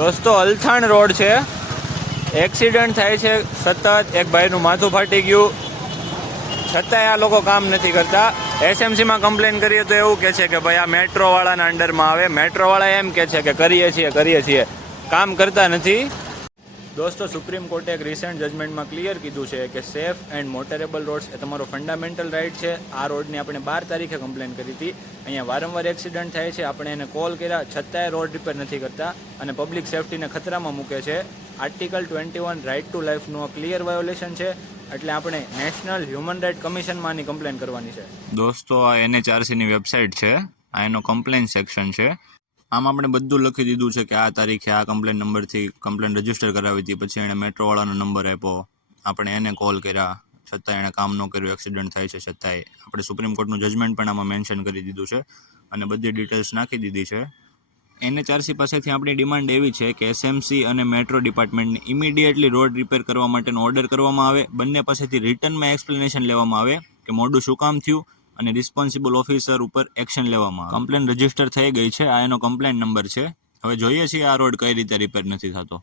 દોસ્તો અલથાણ રોડ છે, એક્સિડન્ટ થાય છે સતત, એક ભાઈનું માથું ફાટી ગયું, છતાંય આ લોકો કામ નથી કરતા. એસએમસીમાં કમ્પ્લેન કરીએ તો એવું કહે છે કે ભાઈ આ મેટ્રોવાળાના અંડરમાં આવે. મેટ્રોવાળા એમ કહે છે કે કરીએ છીએ, કામ કરતા નથી. દોસ્તો સુપ્રીમ કોર્ટે એક રિસેન્ટ જજમેન્ટમાં ક્લિયર કીધું છે કે સેફ એન્ડ મોટરેબલ રોડ્સ એ તમારો ફંડામેન્ટલ રાઇટ છે. આ રોડની આપણે 12 તારીખે કમ્પ્લેન કરી હતી. અહીંયા વારંવાર એક્સિડન્ટ થાય છે, આપણે એને કોલ કર્યા છતાંય રોડ રિપેર નથી કરતા અને પબ્લિક સેફટીને ખતરામાં મૂકે છે. આર્ટિકલ 21 રાઇટ ટુ લાઈફનું ક્લિયર વાયોલેશન છે, એટલે આપણે નેશનલ હ્યુમન રાઇટ કમિશનમાં આની કમ્પ્લેન કરવાની છે. દોસ્તો આ NHRCની વેબસાઇટ છે, આ એનો કમ્પ્લેન સેક્શન છે. આમ આપણે બધું લખી દીધું છે કે આ તારીખે આ કમ્પ્લેન નંબરથી કમ્પ્લેન રજીસ્ટર કરાવી હતી, પછી એણે મેટ્રોવાળાનો નંબર આપ્યો, આપણે એને કોલ કર્યા છતાં એણે કામ ન કર્યું, એક્સિડન્ટ થાય છે છતાંય. આપણે સુપ્રીમ કોર્ટનું જજમેન્ટ પણ આમાં મેન્શન કરી દીધું છે અને બધી ડિટેલ્સ નાખી દીધી છે. NHRC પાસેથી આપણી ડિમાન્ડ એવી છે કે SMC અને મેટ્રો ડિપાર્ટમેન્ટને ઇમિડિયેટલી રોડ રિપેર કરવા માટેનો ઓર્ડર કરવામાં આવે. બંને પાસેથી રિટર્નમાં એક્સપ્લેનેશન લેવામાં આવે કે મોડું શું કામ થયું અને રિસ્પોન્સિબલ ઓફિસર ઉપર એક્શન લેવામાં આવે. કમ્પ્લેન રજીસ્ટર થઈ ગઈ છે, આ એનો કમ્પ્લેન નંબર છે. હવે જોઈએ છીએ આ રોડ કઈ રીતે રિપેર નથી થતો.